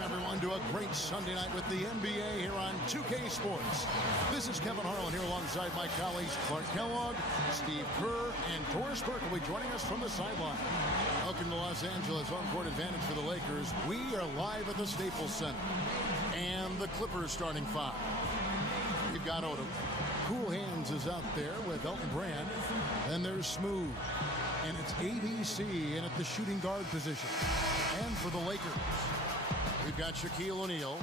Welcome, everyone, to a great Sunday night with the NBA here on 2K Sports. This is Kevin Harlan here alongside my colleagues Clark Kellogg, Steve Kerr, and Doris Burke will be joining us from the sideline. Welcome to Los Angeles, home-court advantage for the Lakers. We are live at the Staples Center. And the Clippers starting five. We've got Odom. Cool Hands is out there with Elton Brand. Then there's Smooth. And it's ABC in at the shooting guard position. And for the Lakers, we've got Shaquille O'Neal,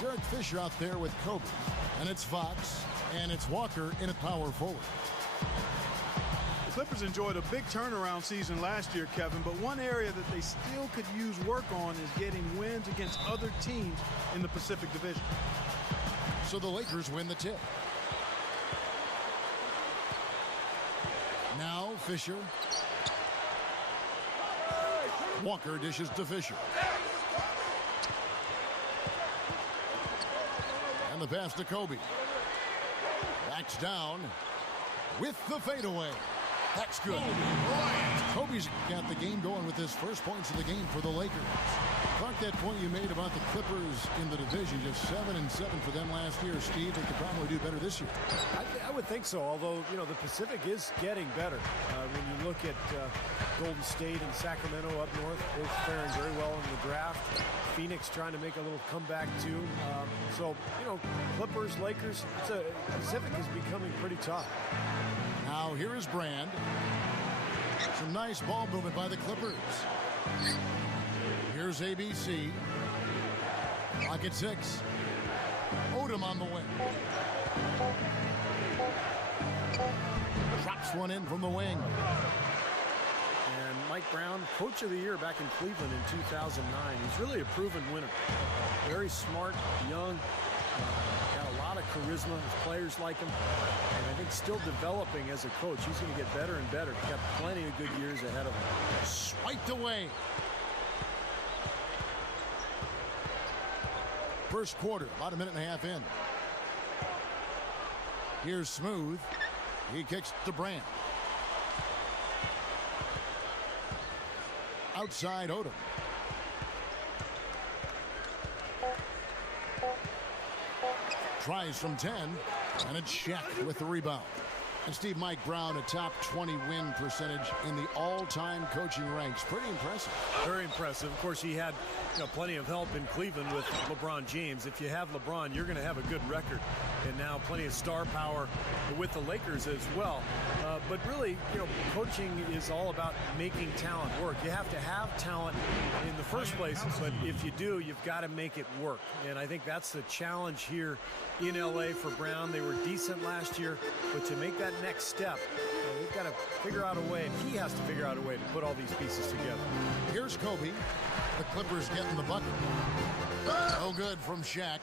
Derek Fisher out there with Kobe, and it's Fox, and it's Walker in at power forward. The Clippers enjoyed a big turnaround season last year, Kevin, but one area that they still could use work on is getting wins against other teams in the Pacific Division. So the Lakers win the tip. Now Fisher. Walker dishes to Fisher. And the pass to Kobe. Backs down with the fadeaway. That's good. Kobe's got the game going with his first points of the game for the Lakers. Clark, that point you made about the Clippers in the division, just 7-7 for them last year. Steve, they could probably do better this year. I would think so, although, you know, the Pacific is getting better. When you look at Golden State and Sacramento up north, both faring very well in the draft. Phoenix trying to make a little comeback, too. So, you know, Clippers, Lakers, the Pacific is becoming pretty tough. Now, here is Brand. Some nice ball movement by the Clippers. Here's ABC. Clock at 6. Odom on the wing. Drops one in from the wing. And Mike Brown, Coach of the Year back in Cleveland in 2009. He's really a proven winner. Very smart, young, got a lot of charisma. His players like him. And I think still developing as a coach. He's going to get better and better. He's got plenty of good years ahead of him. Swiped away. First quarter, about a minute and a half in. Here's Smooth. He kicks to Brand. Outside Odom. Tries from 10, and it's Shaq with the rebound. And Steve, Mike Brown, a top 20 win percentage in the all-time coaching ranks. Pretty impressive. Very impressive. Of course, he had plenty of help in Cleveland with LeBron James. If you have LeBron, you're going to have a good record. And now plenty of star power with the Lakers as well. But really, coaching is all about making talent work. You have to have talent in the first place, but if you do, you've got to make it work. And I think that's the challenge here in L.A. for Brown. They were decent last year, but to make that next step, they've got to figure out a way, and he has to figure out a way to put all these pieces together. Here's Kobe. The Clippers getting the bucket. No good from Shaq.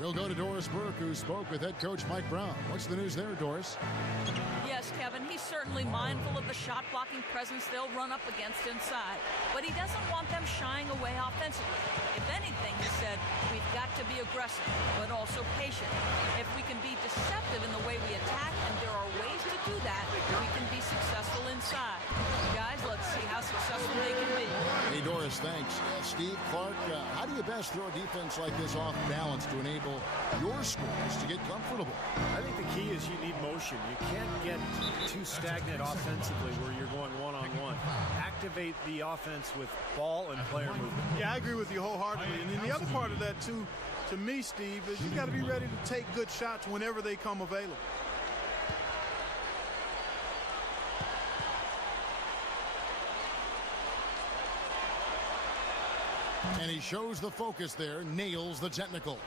We'll go to Doris Burke, who spoke with head coach Mike Brown. What's the news there, Doris? Yes, Kevin, he's certainly mindful of the shot-blocking presence they'll run up against inside, but he doesn't want them shying away offensively. If anything, he said, we've got to be aggressive, but also patient. If we can be deceptive in the way we attack, and there are ways to do that, we can be successful inside. Guys, let's see how successful they can be. Hey, Doris, thanks. Steve, Clark, how do you best throw a defense like this off balance to enable your scorers to get comfortable? I think the key is you need motion. You can't get too stagnant offensively where you're going one-on-one. Activate the offense with ball and player movement. Yeah, I agree with you wholeheartedly. And then the other part of that, too, to me, Steve, is you got to be ready to take good shots whenever they come available. And he shows the focus there, nails the technical.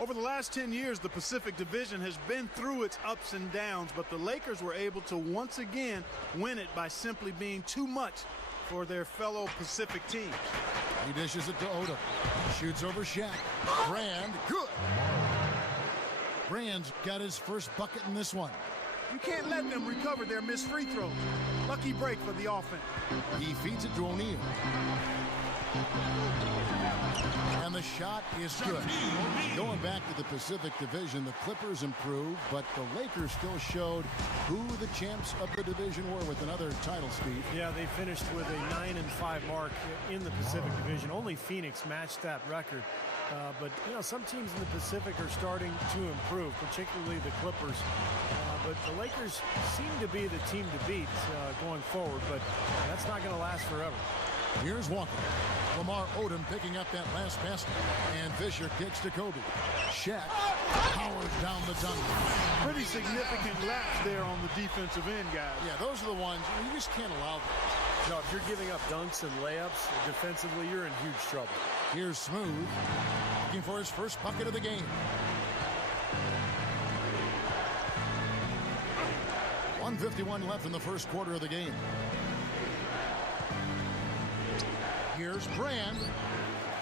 Over the last 10 years, the Pacific Division has been through its ups and downs, but the Lakers were able to once again win it by simply being too much for their fellow Pacific teams. He dishes it to Odom. Shoots over Shaq. Brand, good. Brand's got his first bucket in this one. You can't let them recover their missed free throws. Lucky break for the offense. He feeds it to O'Neal. And the shot is good. Going back to the Pacific Division, the Clippers improved, but the Lakers still showed who the champs of the division were with another title, Steve. Yeah, they finished with a 9-5 mark in the Pacific Division. Only Phoenix matched that record. But, you know, some teams in the Pacific are starting to improve, particularly the Clippers. But the Lakers seem to be the team to beat going forward, but that's not going to last forever. Here's Walker. Lamar Odom picking up that last basket. And Fisher kicks to Kobe. Shaq powers down the dunk. Pretty significant laps there on the defensive end, guys. Yeah, those are the ones you just can't allow that. No, if you're giving up dunks and layups defensively, you're in huge trouble. Here's Smooth looking for his first bucket of the game. .151 left in the first quarter of the game. Here's Brand.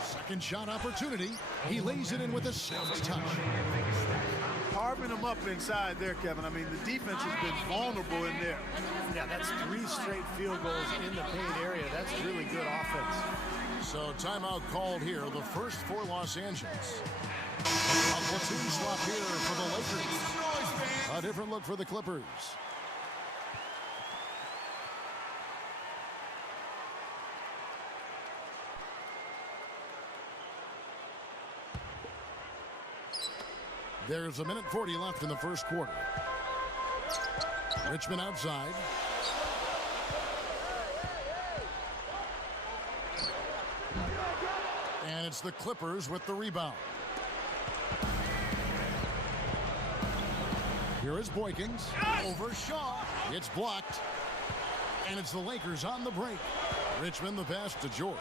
Second shot opportunity. He lays it in with a soft touch. Carving them up inside there, Kevin. I mean, the defense has been vulnerable in there. Yeah, that's 3 straight field goals in the paint area. That's really good offense. So timeout called here. The first for Los Angeles. A platoon swap here for the Lakers. A different look for the Clippers. There's 1:40 left in the first quarter. Richmond outside. And it's the Clippers with the rebound. Here is Boykins over Shaw. It's blocked. And it's the Lakers on the break. Richmond the pass to George.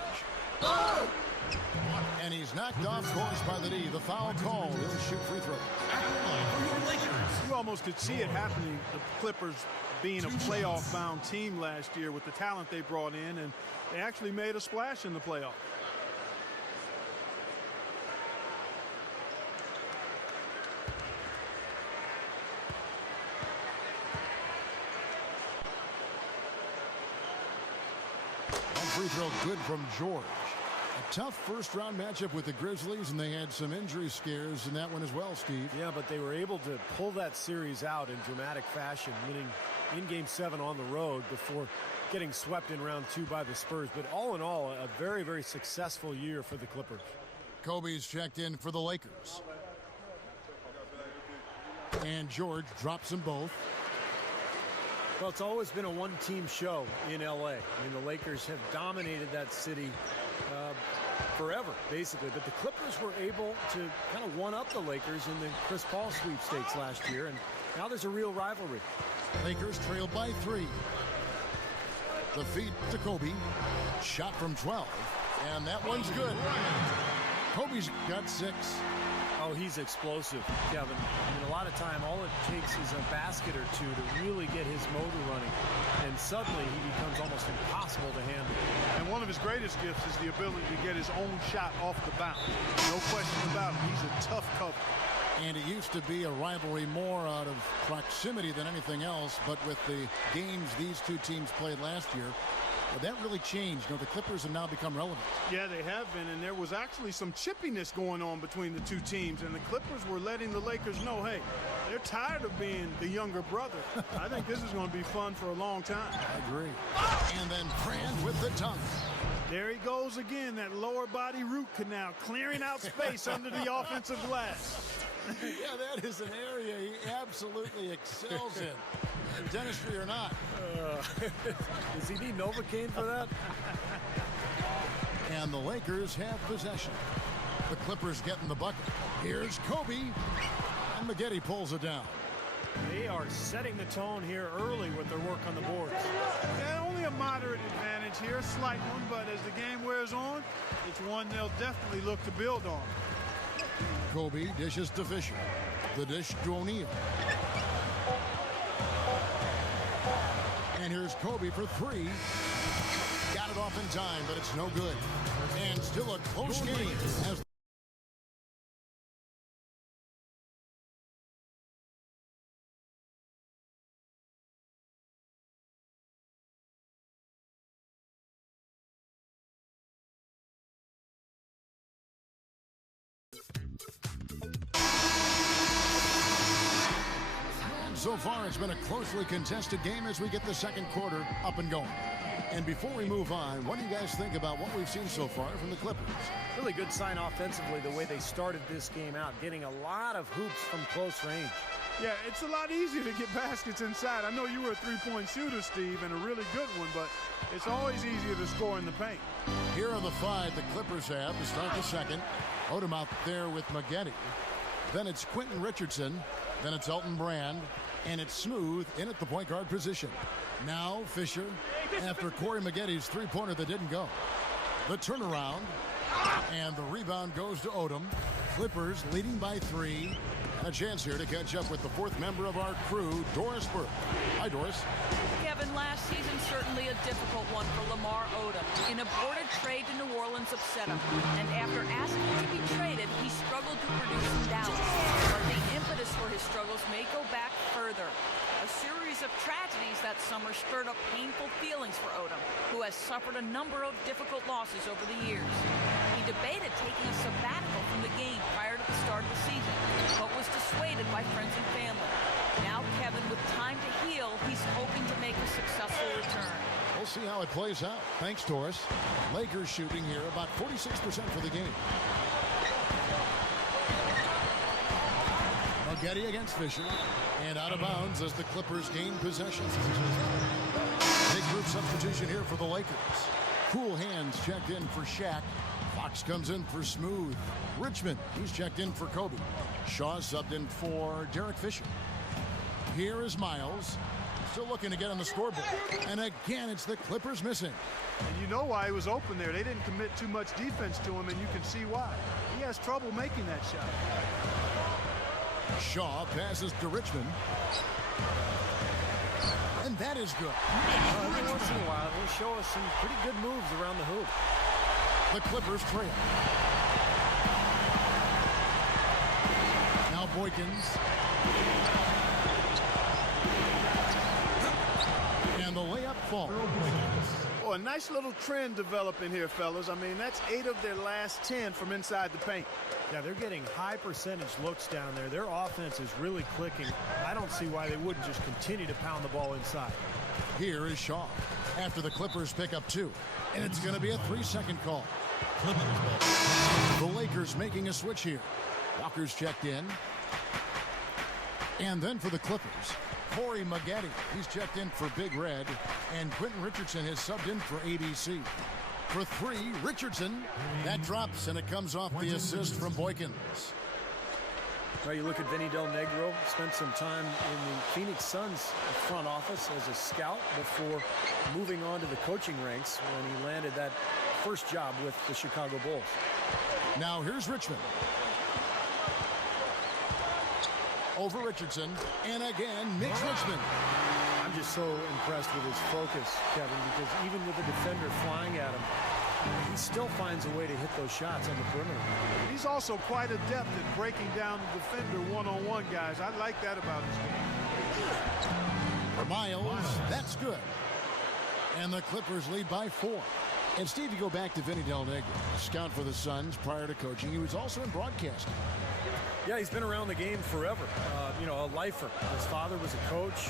And he's knocked off course by the D. The foul call. He'll shoot free throw. You almost could see it happening. The Clippers being a playoff-bound team last year with the talent they brought in, and they actually made a splash in the playoffs. Free throw good from George. A tough first-round matchup with the Grizzlies, and they had some injury scares in that one as well, Steve. Yeah, but they were able to pull that series out in dramatic fashion, winning in Game 7 on the road before getting swept in round 2 by the Spurs. But all in all, a very, very successful year for the Clippers. Kobe's checked in for the Lakers. And George drops them both. Well, it's always been a one-team show in L.A. I mean, the Lakers have dominated that city forever, basically. But the Clippers were able to kind of one-up the Lakers in the Chris Paul sweepstakes last year, and now there's a real rivalry. Lakers trailed by 3. The feed to Kobe. Shot from 12. And that one's good. Kobe's got 6. Oh, he's explosive, Kevin. I mean, a lot of time, all it takes is a basket or two to really get his motor running. And suddenly, he becomes almost impossible to handle. And one of his greatest gifts is the ability to get his own shot off the bounce. No question about it. He's a tough cover. And it used to be a rivalry more out of proximity than anything else. But with the games these two teams played last year, well, that really changed. You know, the Clippers have now become relevant. Yeah, they have been, and there was actually some chippiness going on between the two teams, and the Clippers were letting the Lakers know, hey, they're tired of being the younger brother. I think this is going to be fun for a long time. I agree. And then Brand with the dunk. There he goes again, that lower body root canal, clearing out space under the offensive glass. Yeah, that is an area he absolutely excels in, dentistry or not. Does he need Novocaine for that? And the Lakers have possession. The Clippers getting the bucket. Here's Kobe. And Maggette pulls it down. They are setting the tone here early with their work on the boards. Yeah, only a moderate advantage here, a slight one, but as the game wears on, it's one they'll definitely look to build on. Kobe dishes to Fisher. The dish to O'Neal. And here's Kobe for 3. Got it off in time, but it's no good. And still a close game as So far, it's been a closely contested game as we get the second quarter up and going. And before we move on, what do you guys think about what we've seen so far from the Clippers? Really good sign offensively the way they started this game out, getting a lot of hoops from close range. Yeah, it's a lot easier to get baskets inside. I know you were a three-point shooter, Steve, and a really good one, but it's always easier to score in the paint. Here are the 5 the Clippers have to start the second. Odom out there with Maggette. Then it's Quentin Richardson. Then it's Elton Brand. And it's Smooth in at the point guard position. Now Fisher after Corey Maggette's three-pointer that didn't go. The turnaround. And the rebound goes to Odom. Clippers leading by 3. And a chance here to catch up with the 4th member of our crew, Doris Burke. Hi, Doris. Kevin, last season certainly a difficult one for Lamar Odom. An aborted trade to New Orleans upset him. And after asking to be traded, he struggled to produce in Dallas. But the impetus for his struggles may go back further. A series of tragedies that summer stirred up painful feelings for Odom, who has suffered a number of difficult losses over the years. He debated taking a sabbatical from the game prior to the start of the season, but was dissuaded by friends and family. Now, Kevin, with time to heal, he's hoping to make a successful return. We'll see how it plays out. Thanks, Doris. Lakers shooting here about 46% for the game. Maggette against Fisher. And out of bounds as the Clippers gain possession. Big group substitution here for the Lakers. Cool Hands checked in for Shaq. Fox comes in for Smooth. Richmond, he's checked in for Kobe. Shaw subbed in for Derek Fisher. Here is Miles. Still looking to get on the scoreboard. And again, it's the Clippers missing. And you know why he was open there. They didn't commit too much defense to him, and you can see why. He has trouble making that shot. Shaw passes to Richmond. And that is good. Every once in a while, he'll show us some pretty good moves around the hoop. The Clippers trail. Now Boykins. And the layup falls. Oh, a nice little trend developing here, fellas. I mean, that's 8 of their last 10 from inside the paint. Yeah, they're getting high percentage looks down there. Their offense is really clicking. I don't see why they wouldn't just continue to pound the ball inside. Here is Shaw after the Clippers pick up 2. And it's going to be a 3-second call. The Lakers making a switch here. Walker's checked in. And then for the Clippers, Corey Maggette. He's checked in for Big Red. And Quentin Richardson has subbed in for ABC. For 3, Richardson. That drops, and it comes off the assist from Boykins. Well, you look at Vinny Del Negro, spent some time in the Phoenix Suns front office as a scout before moving on to the coaching ranks when he landed that first job with the Chicago Bulls. Now here's Richmond. Over Richardson, and again, Mitch Richmond. I'm just so impressed with his focus, Kevin, because even with the defender flying at him, he still finds a way to hit those shots on the perimeter. He's also quite adept at breaking down the defender one-on-one, guys. I like that about his game. Miles, that's good. And the Clippers lead by 4. And Steve, you go back to Vinny Del Negro, scout for the Suns prior to coaching. He was also in broadcasting. Yeah, he's been around the game forever. A lifer. His father was a coach.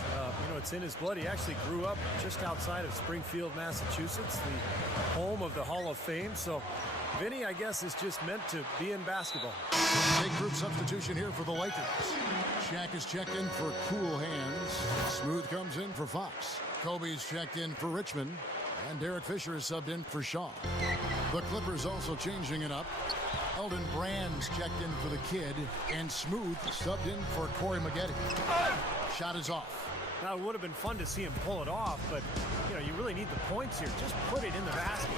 It's in his blood. He actually grew up just outside of Springfield, Massachusetts, the home of the Hall of Fame. So Vinny, I guess, is just meant to be in basketball. Big group substitution here for the Lakers. Shaq is checked in for Cool Hands. Smooth comes in for Fox. Kobe's checked in for Richmond. And Derek Fisher is subbed in for Shaw. The Clippers also changing it up. Elton Brand's checked in for the kid, and Smooth subbed in for Corey Maggette. Shot is off. Now, it would have been fun to see him pull it off, but, you really need the points here. Just put it in the basket.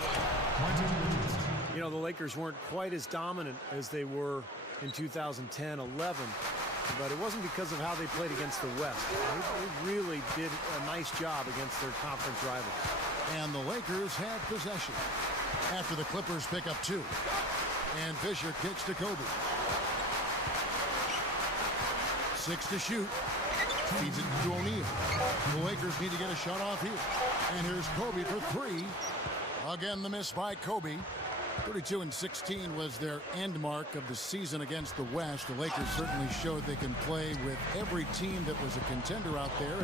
The Lakers weren't quite as dominant as they were in 2010-11, but it wasn't because of how they played against the West. They really did a nice job against their conference rivals. And the Lakers have possession after the Clippers pick up 2. And Fisher kicks to Kobe. 6 to shoot. Feeds it to O'Neal. The Lakers need to get a shot off here. And here's Kobe for 3. Again, the miss by Kobe. 32-16 was their end mark of the season against the West. The Lakers certainly showed they can play with every team that was a contender out there,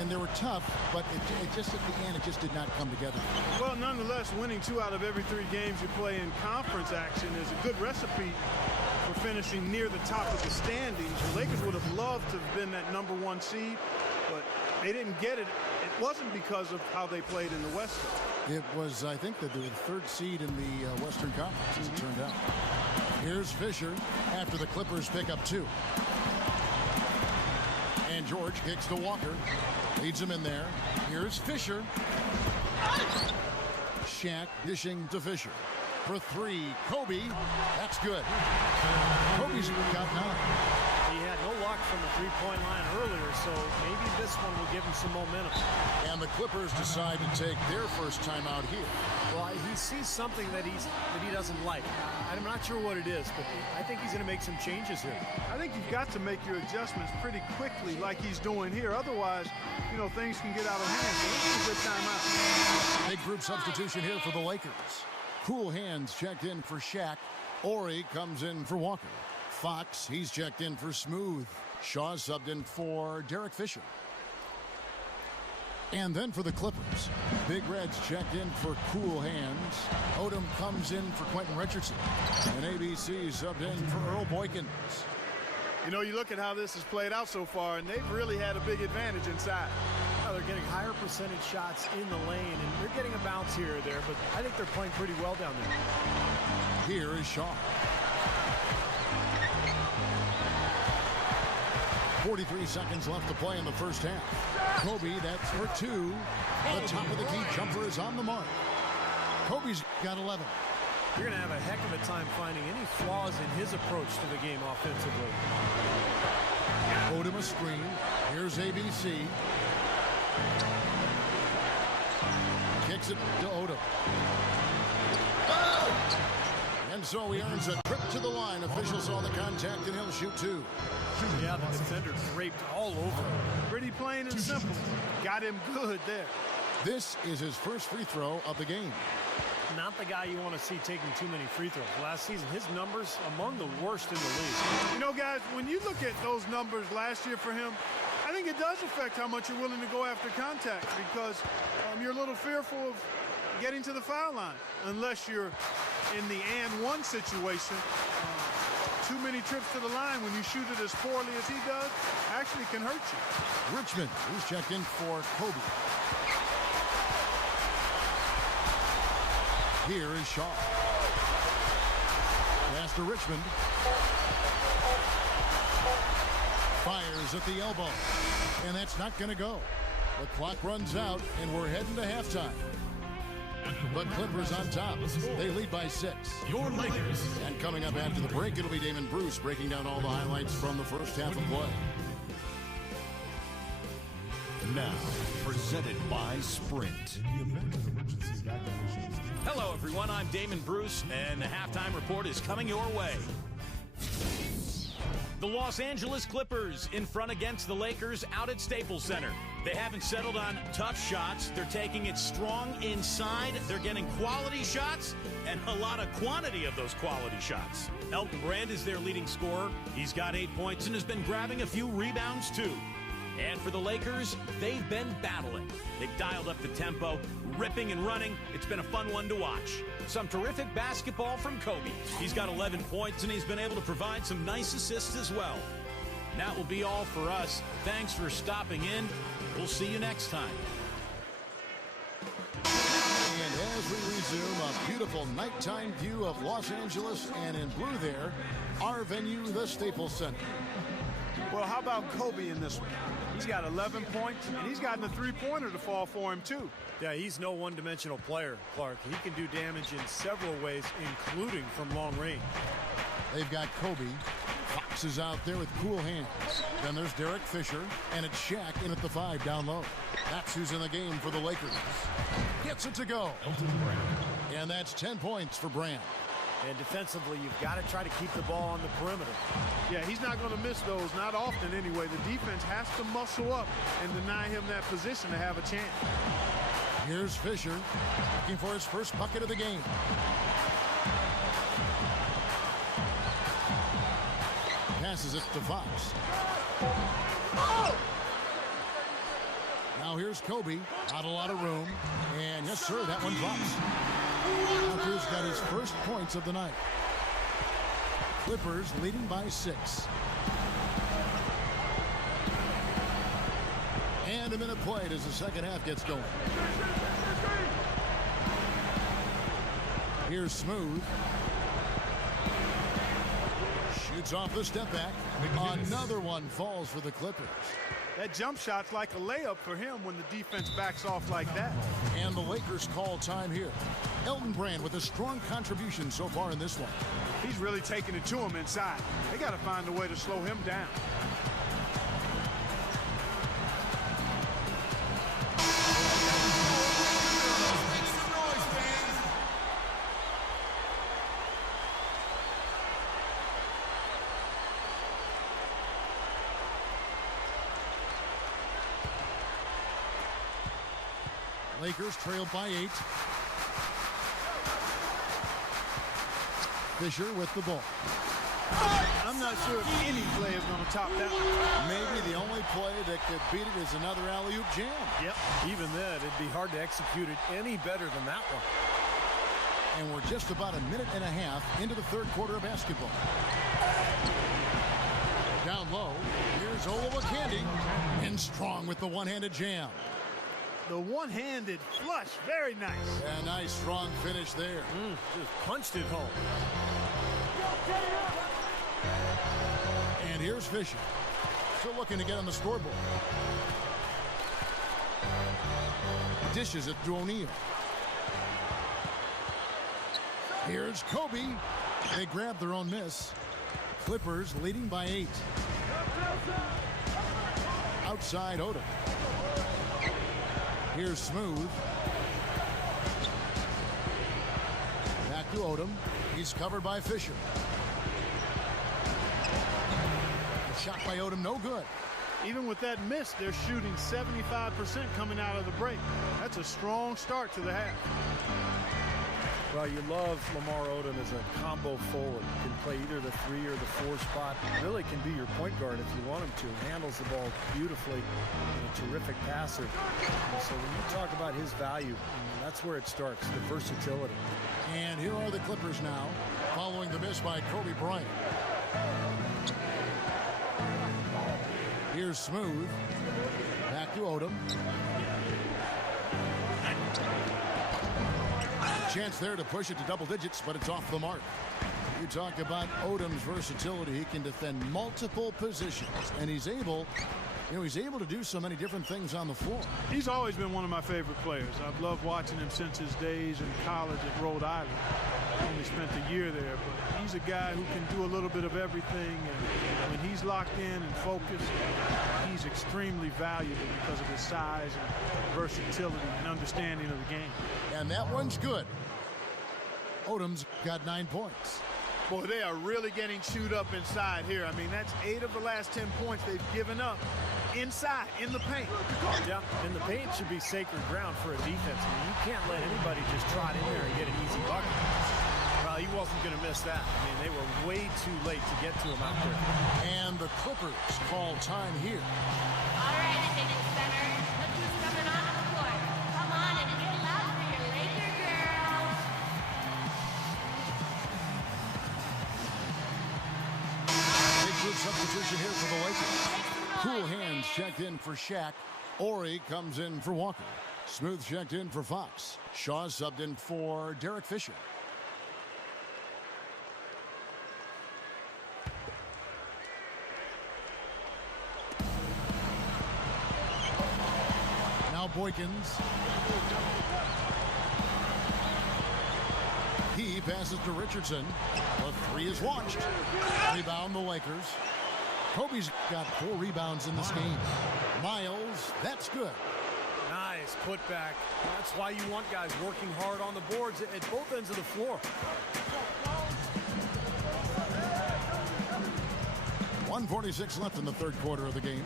and they were tough, but it just at the end, it just did not come together. Well, nonetheless, winning 2 out of every 3 games you play in conference action is a good recipe for finishing near the top of the standings. The Lakers would have loved to have been that #1 seed, but they didn't get it. It wasn't because of how they played in the West. It was, I think, the 3rd seed in the Western Conference, as it turned out. Here's Fisher after the Clippers pick up 2. And George kicks to Walker. Leads him in there. Here's Fisher. Shaq dishing to Fisher. For 3, Kobe. That's good. Kobe's got 9. He had no luck from the three-point line earlier, so maybe this one will give him some momentum. And the Clippers decide to take their first time out here. Well, he sees something that he doesn't like. I'm not sure what it is, but I think he's going to make some changes here. I think you've got to make your adjustments pretty quickly like he's doing here. Otherwise, you know, things can get out of hand. So this is a good timeout. Big group substitution here for the Lakers. Cool Hands checked in for Shaq. Ori comes in for Walker. Fox, he's checked in for Smooth. Shaw subbed in for Derek Fisher. And then for the Clippers, Big Red's checked in for Cool Hands. Odom comes in for Quentin Richardson. And ABC subbed in for Earl Boykins. You know, you look at how this has played out so far, and they've really had a big advantage inside. Well, they're getting higher percentage shots in the lane, and they're getting a bounce here or there, but I think they're playing pretty well down there. Here is Shaw. 43 seconds left to play in the first half. Kobe, that's for 2. The top of the key jumper is on the mark. Kobe's got 11. You're going to have a heck of a time finding any flaws in his approach to the game offensively. Odom a screen. Here's ABC. Kicks it to Odom. And so he earns a trip to the line. Officials saw the contact, and he'll shoot 2. Yeah, the defender draped all over him. Pretty plain and simple. Got him good there. This is his first free throw of the game. Not the guy you want to see taking too many free throws. Last season, his numbers among the worst in the league. You know, guys, when you look at those numbers last year for him, I think it does affect how much you're willing to go after contact, because you're a little fearful of getting to the foul line unless you're in the and one situation. Too many trips to the line when you shoot it as poorly as he does actually can hurt you. Richmond, who's checked in for Kobe. Here is Shaw. Pass to Richmond. Fires at the elbow. And that's not going to go. The clock runs out, and we're heading to halftime. But Clippers on top. They lead by 6. Your Lakers. And coming up after the break, it'll be Damon Bruce breaking down all the highlights from the first half of play. Now, presented by Sprint. Hello, everyone. I'm Damon Bruce, and the halftime report is coming your way. The Los Angeles Clippers in front against the Lakers out at Staples Center. They haven't settled on tough shots. They're taking it strong inside. They're getting quality shots and a lot of quantity of those quality shots. Elton Brand is their leading scorer. He's got 8 points and has been grabbing a few rebounds, too. And for the Lakers, they've been battling. They've dialed up the tempo, ripping and running. It's been a fun one to watch. Some terrific basketball from Kobe. He's got 11 points, and he's been able to provide some nice assists as well. And that will be all for us. Thanks for stopping in. We'll see you next time. And as we resume a beautiful nighttime view of Los Angeles, and in blue there, our venue, the Staples Center. Well, how about Kobe in this one? He's got 11 points, and he's gotten a three-pointer to fall for him, too. Yeah, he's no one-dimensional player, Clark. He can do damage in several ways, including from long range. They've got Kobe. Fox is out there with cool hands. Then there's Derek Fisher, and it's Shaq in at the 5 down low. That's who's in the game for the Lakers. Gets it to go. And that's 10 points for Brand. And defensively, you've got to try to keep the ball on the perimeter. Yeah, he's not going to miss those, not often anyway. The defense has to muscle up and deny him that position to have a chance. Here's Fisher looking for his first bucket of the game. Passes it to Fox. Now here's Kobe. Not a lot of room. And yes, sir, that one drops. Tucker's got his first points of the night. Clippers leading by 6. And a minute played as the second half gets going. Here's Smooth. Shoots off the step back. Another one falls for the Clippers. That jump shot's like a layup for him when the defense backs off like that. And the Lakers call time here. Elton Brand with a strong contribution so far in this one. He's really taking it to him inside. They got to find a way to slow him down. Lakers trailed by 8. Fisher with the ball. I'm not sure if any play is going to top that one. Maybe the only play that could beat it is another alley-oop jam. Yep. Even then, it'd be hard to execute it any better than that one. And we're just about a minute and a half into the third quarter of basketball. Down low, here's Olowokandi. And strong with the one-handed jam. The one-handed flush, very nice. A nice strong finish there. Just punched it home. And here's Fisher. Still looking to get on the scoreboard. Dishes it to O'Neal. Here's Kobe. They grab their own miss. Clippers leading by 8. Outside Odom. Here's Smooth. Back to Odom. He's covered by Fisher. The shot by Odom, no good. Even with that miss, they're shooting 75% coming out of the break. That's a strong start to the half. Well, you love Lamar Odom as a combo forward. Can play either the 3 or the 4 spot. Really can be your point guard if you want him to. Handles the ball beautifully. And a terrific passer. And so when you talk about his value, that's where it starts, the versatility. And here are the Clippers now, following the miss by Kobe Bryant. Here's Smooth. Back to Odom. Chance there to push it to double digits, but it's off the mark. You talk about Odom's versatility. He can defend multiple positions, and he's able to do so many different things on the floor. He's always been one of my favorite players. I've loved watching him since his days in college at Rhode Island. Only spent a year there, but he's a guy who can do a little bit of everything, and when he's locked in and focused, he's extremely valuable because of his size and versatility and understanding of the game. And that one's good. Odom's got 9 points. Boy, they are really getting chewed up inside here. I mean, that's 8 of the last 10 points they've given up inside, in the paint. Yeah, and the paint should be sacred ground for a defense. I mean, you can't let anybody just trot in there and get an easy bucket. Well, he wasn't going to miss that. I mean, they were way too late to get to him out there. And the Clippers call time here. All right, attendance center. Look who's coming on the court. Come on and get loud for your Laker girls. Big good substitution here for the Lakers. Cool Hands checked in for Shaq. Ori comes in for Walker. Smooth checked in for Fox. Shaw subbed in for Derek Fisher. Now Boykins. He passes to Richardson. The 3 is launched. Rebound the Lakers. Kobe's got 4 rebounds in this game. Miles, that's good. Nice putback. That's why you want guys working hard on the boards at both ends of the floor. 1:46 left in the third quarter of the game.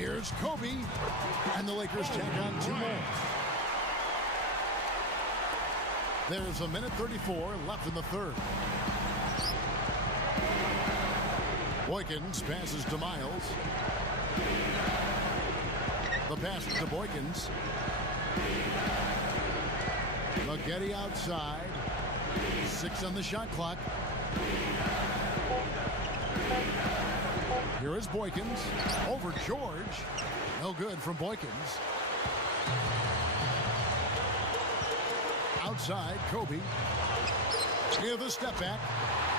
Here's Kobe, and the Lakers tack on 2 more. There's a minute 34 left in the third. Boykins passes to Miles. The pass to Boykins. Maggette outside. 6 on the shot clock. Here is Boykins. Over George. No good from Boykins. Outside, Kobe. Give a step back.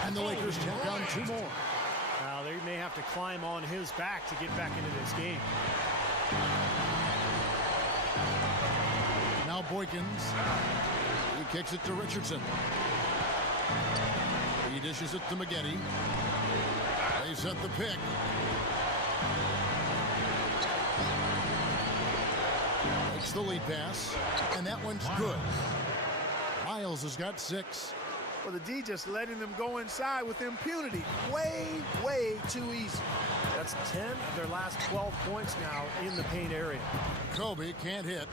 And the Lakers take down 2 more. Now, they may have to climb on his back to get back into this game. Now Boykins. He kicks it to Richardson. He dishes it to Maggette. They set the pick. Makes the lead pass. And that one's good. Miles has got 6. Well, the D just letting them go inside with impunity. Way, way too easy. That's 10 of their last 12 points now in the paint area. Kobe can't hit.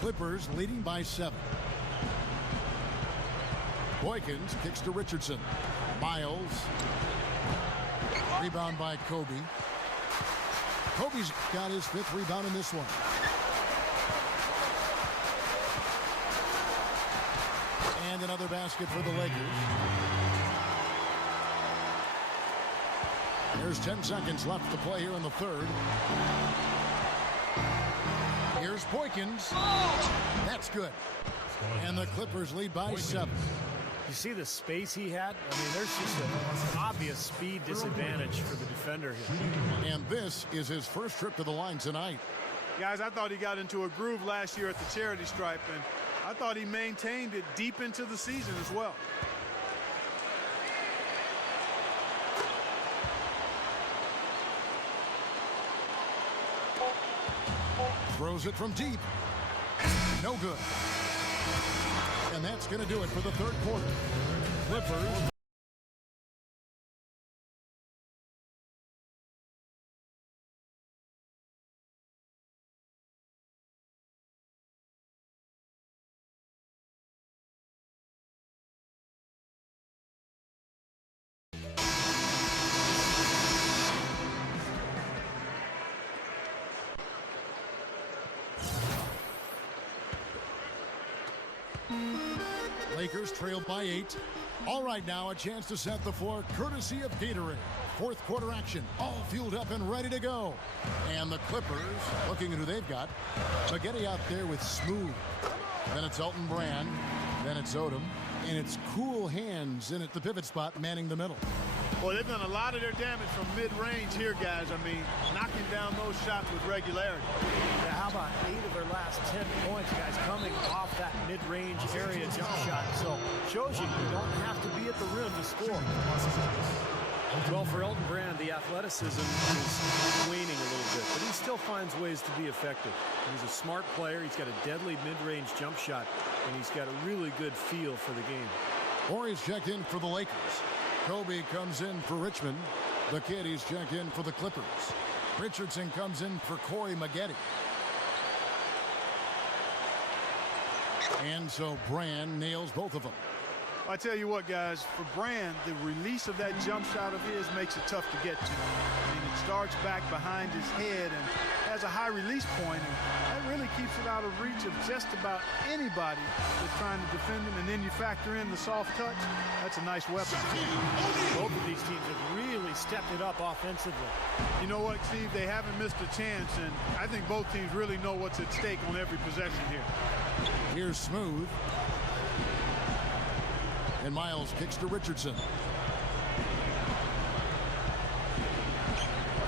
Clippers leading by 7. Boykins kicks to Richardson. Miles. Rebound by Kobe. Kobe's got his 5th rebound in this one. And another basket for the Lakers. There's 10 seconds left to play here in the third. Here's Boykins. That's good. And the Clippers lead by 7. You see the space he had? I mean, there's just an obvious speed disadvantage for the defender here. And this is his first trip to the line tonight. Guys, I thought he got into a groove last year at the charity stripe, and I thought he maintained it deep into the season as well. Throws it from deep. No good. And that's going to do it for the third quarter. Clippers. Lakers trail by 8. All right, now a chance to set the floor courtesy of Gatorade. Fourth quarter action, all fueled up and ready to go. And the Clippers, looking at who they've got. Maggette out there with Smooth. Then it's Elton Brand. Then it's Odom. And it's Cool Hands in at the pivot spot, manning the middle. Well, they've done a lot of their damage from mid-range here, guys. I mean, knocking down those shots with regularity. Yeah, how about 8 of their last 10 points, guys, coming off that mid-range area jump shot. So, shows you don't have to be at the rim to score. Well, for Elton Brand, the athleticism is waning a little bit, but he still finds ways to be effective. He's a smart player. He's got a deadly mid-range jump shot, and he's got a really good feel for the game. Horry's checked in for the Lakers. Kobe comes in for Richmond. The Kiddies check in for the Clippers. Richardson comes in for Corey Maggette. And so Brand nails both of them. I tell you what, guys, for Brand, the release of that jump shot of his makes it tough to get to. I mean, it starts back behind his head and has a high release point, and that really keeps it out of reach of just about anybody that's trying to defend him. And then you factor in the soft touch. That's a nice weapon. Both of these teams have really stepped it up offensively. You know what, Steve? They haven't missed a chance, and I think both teams really know what's at stake on every possession here. Here's Smooth. And Miles kicks to Richardson.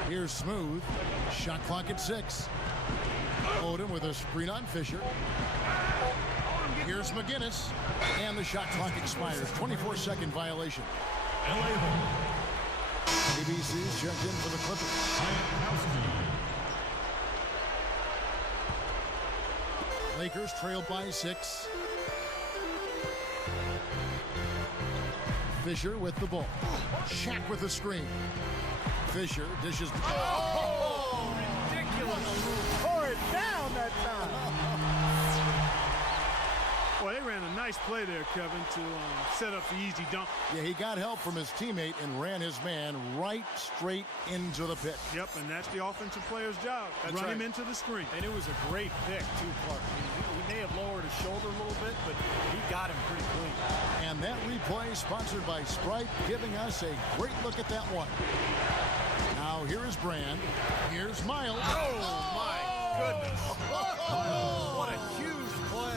Here's Smooth. Shot clock at 6. Odom with a screen on Fisher. Here's McGinnis. And the shot clock expires. 24-second violation. ABC's checked in for the Clippers. Lakers trail by 6. Fisher with the ball. Shaq with the screen. Fisher dishes. Oh! Pour it down that time. Boy, they ran a nice play there, Kevin, to set up the easy dunk. Yeah, he got help from his teammate and ran his man right straight into the pit. Yep, and that's the offensive player's job. Run him into the screen. And it was a great pick, too, Clark. I mean, he may have lowered his shoulder a little bit, but he got him pretty clean. And that replay sponsored by Sprite, giving us a great look at that one. Now here is Brand. Here's Miles. Oh, my goodness. What a huge play.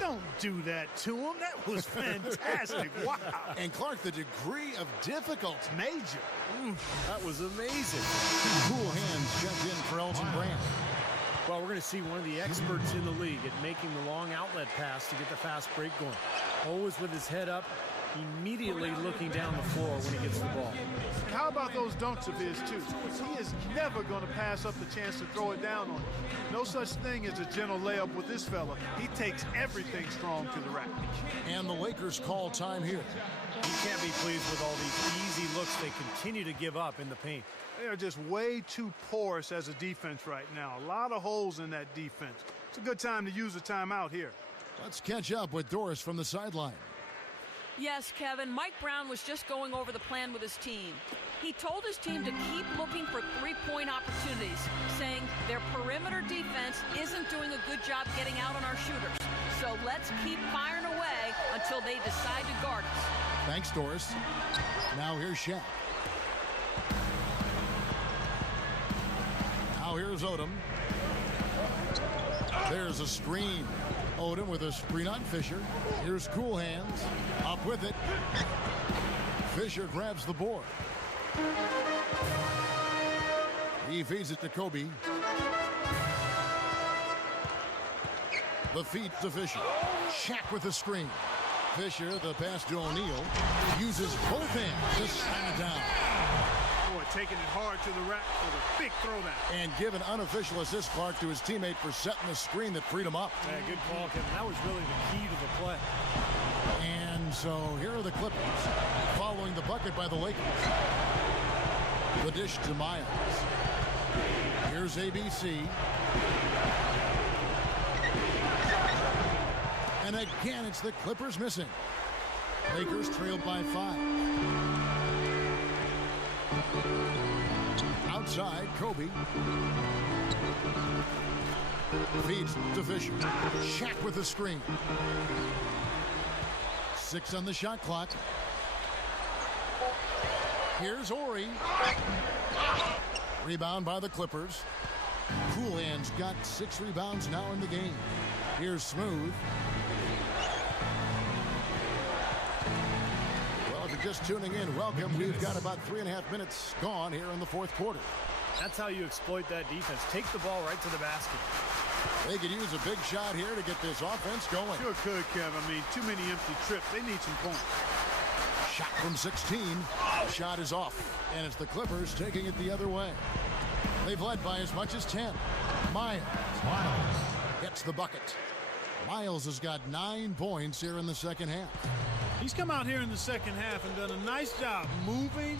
Don't do that to him. That was fantastic. Wow. And Clark, the degree of difficulty. Major. That was amazing. Cool hands checked in for Elton Brand. Well, we're going to see one of the experts in the league at making the long outlet pass to get the fast break going. Always with his head up, immediately looking down the floor when he gets the ball. How about those dunks of his, too? He is never going to pass up the chance to throw it down on you. No such thing as a gentle layup with this fella. He takes everything strong to the rack. And the Lakers call time here. You can't be pleased with all these easy looks they continue to give up in the paint. They are just way too porous as a defense right now. A lot of holes in that defense. It's a good time to use a timeout here. Let's catch up with Doris from the sideline. Yes, Kevin, Mike Brown was just going over the plan with his team. He told his team to keep looking for three-point opportunities, saying their perimeter defense isn't doing a good job getting out on our shooters. So let's keep firing away until they decide to guard us. Thanks, Doris. Now here's Shaq. Now here's Odom. There's a screen. Odom with a screen on Fisher. Here's Cool Hands. Up with it. Fisher grabs the board. He feeds it to Kobe. The feed to Fisher. Shaq with the screen. Fisher, the pass to O'Neal. Uses both hands to slam it down. Boy, taking it hard to the rack for the big throwdown. And give an unofficial assist, Clark, to his teammate for setting the screen that freed him up. Yeah, good call, Kevin. That was really the key to the play. And so here are the Clippers following the bucket by the Lakers. The dish to Miles. Here's ABC. And again, it's the Clippers missing. Lakers trailed by 5. Outside, Kobe. Feeds to Fisher. Shaq with the screen. 6 on the shot clock. Here's Ori. Rebound by the Clippers. Cool Hands got 6 rebounds now in the game. Here's Smooth. Well, if you're just tuning in, welcome. We've got about 3.5 minutes gone here in the fourth quarter. That's how you exploit that defense. Take the ball right to the basket. They could use a big shot here to get this offense going. Sure could, Kev. I mean, too many empty trips. They need some points. Shot from 16. Shot is off. And it's the Clippers taking it the other way. They've led by as much as 10. Miles gets the bucket. Miles has got 9 points here in the second half. He's come out here in the second half and done a nice job moving,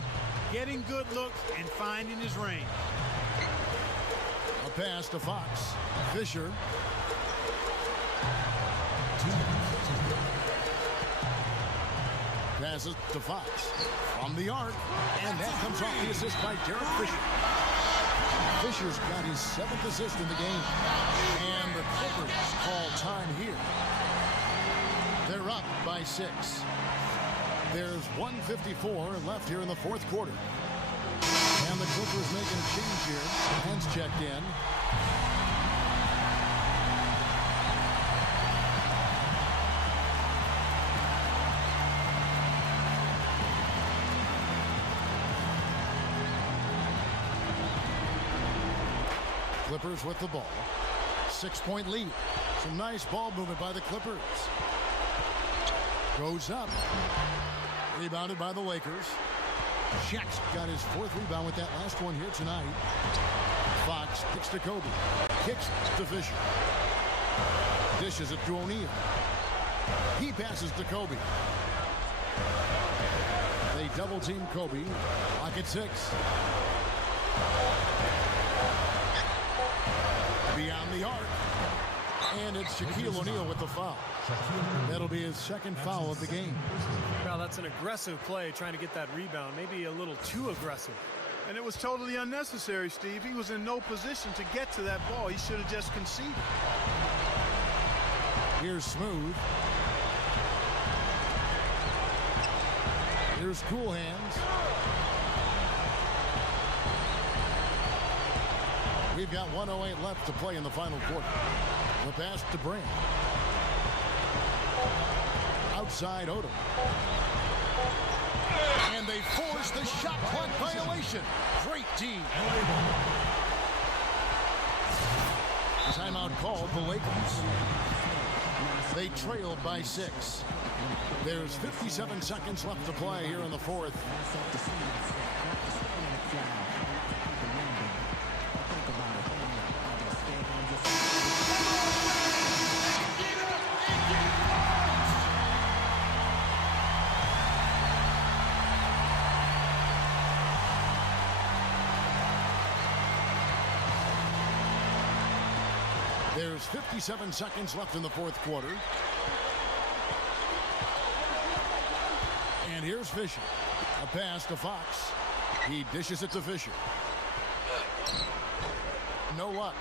getting good looks, and finding his range. A pass to Fox. Fisher. Passes to Fox. From the arc. And that comes off the assist by Derek Fisher. Fisher's got his 7th assist in the game. And the Clippers call time here. They're up by 6. There's 1:54 left here in the fourth quarter. And the Clippers making a change here. Hands checked in. Clippers with the ball. 6-point lead. Some nice ball movement by the Clippers. Goes up. Rebounded by the Lakers. Shaq's got his 4th rebound with that last one here tonight. Fox kicks to Kobe. Kicks to Fisher. Dishes it to O'Neal. He passes to Kobe. They double team Kobe. Lock at 6. Beyond the arc. And it's Shaquille O'Neal with the foul. That'll be his second foul of the game. Well, that's an aggressive play, trying to get that rebound. Maybe a little too aggressive. And it was totally unnecessary, Steve. He was in no position to get to that ball. He should have just conceded. Here's Smooth. Here's Cool Hands. We've got 1:08 left to play in the final quarter. The pass to Brand. Outside Odom. And they force the shot clock violation. Great D. Timeout called the Lakers. They trailed by 6. There's 57 seconds left to play here in the fourth. There's 57 seconds left in the fourth quarter. And here's Fisher. A pass to Fox. He dishes it to Fisher. No luck.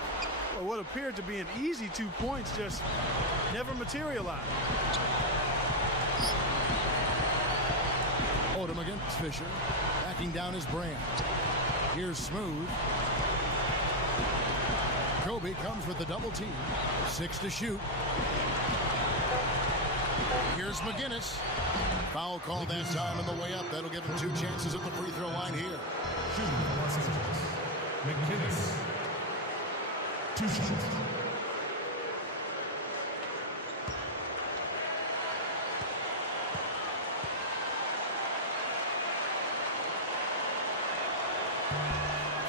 Well, what appeared to be an easy 2 points just never materialized. Odom against Fisher. Backing down his Brand. Here's Smooth. Kobe comes with the double team. 6 to shoot. Here's McGinnis. Foul called that time on the way up. That'll give him 2 chances at the free throw line here. McGinnis. 2 shots.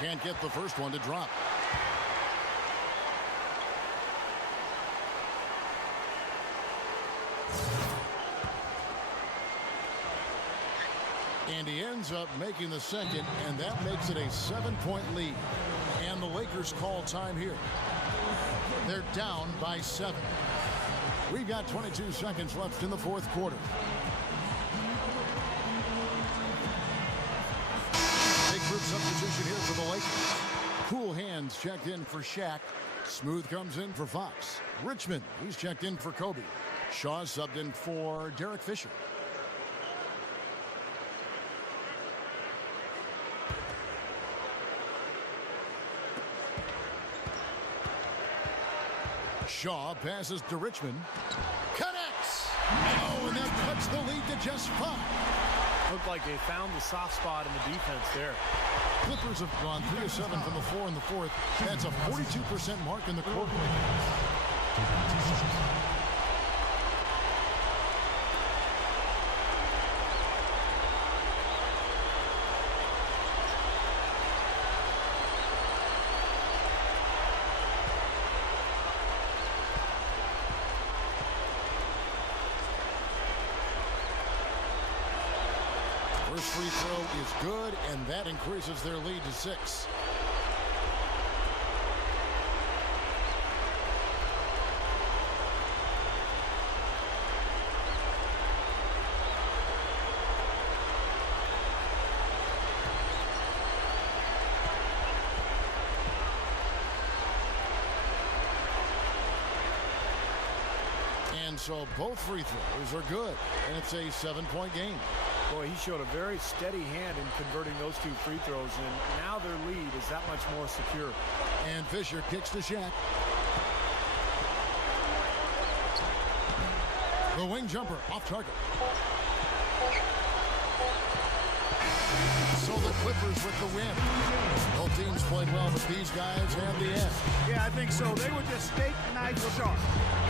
Can't get the first one to drop. And he ends up making the second, and that makes it a 7-point lead. And the Lakers call time here. They're down by 7. We've got 22 seconds left in the fourth quarter. Big group substitution here for the Lakers. Cool Hands checked in for Shaq. Smooth comes in for Fox. Richmond, he's checked in for Kobe. Shaw subbed in for Derek Fisher. Shaw passes to Richmond. Connects! Oh, and that cuts the lead to just 5. Looked like they found the soft spot in the defense there. Clippers have gone 3 of 7 from the floor in the fourth. That's a 42% mark in the quarter. First free throw is good, and that increases their lead to 6. And so both free throws are good, and it's a 7-point game. Boy, he showed a very steady hand in converting those 2 free throws, and now their lead is that much more secure. And Fisher kicks to Shaq. The wing jumper off target. So the Clippers with the win. Both teams played well, but these guys have the edge. Yeah, I think so. They were just steak knife sharp.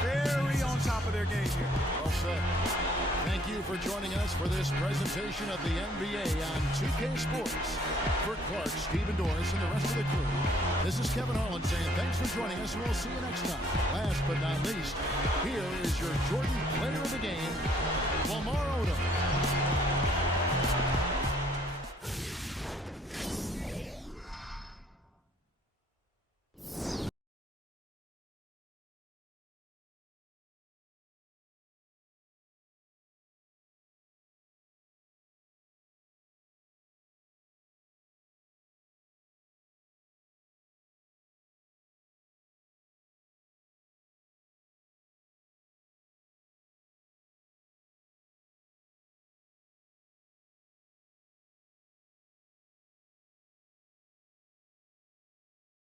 Very on top of their game here. Well said. Thank you for joining us for this presentation of the NBA on 2K Sports. For Clark, Stephen Doris, and the rest of the crew, this is Kevin Harlan saying thanks for joining us, and we'll see you next time. Last but not least, here is your Jordan Player of the Game, Lamar Odom.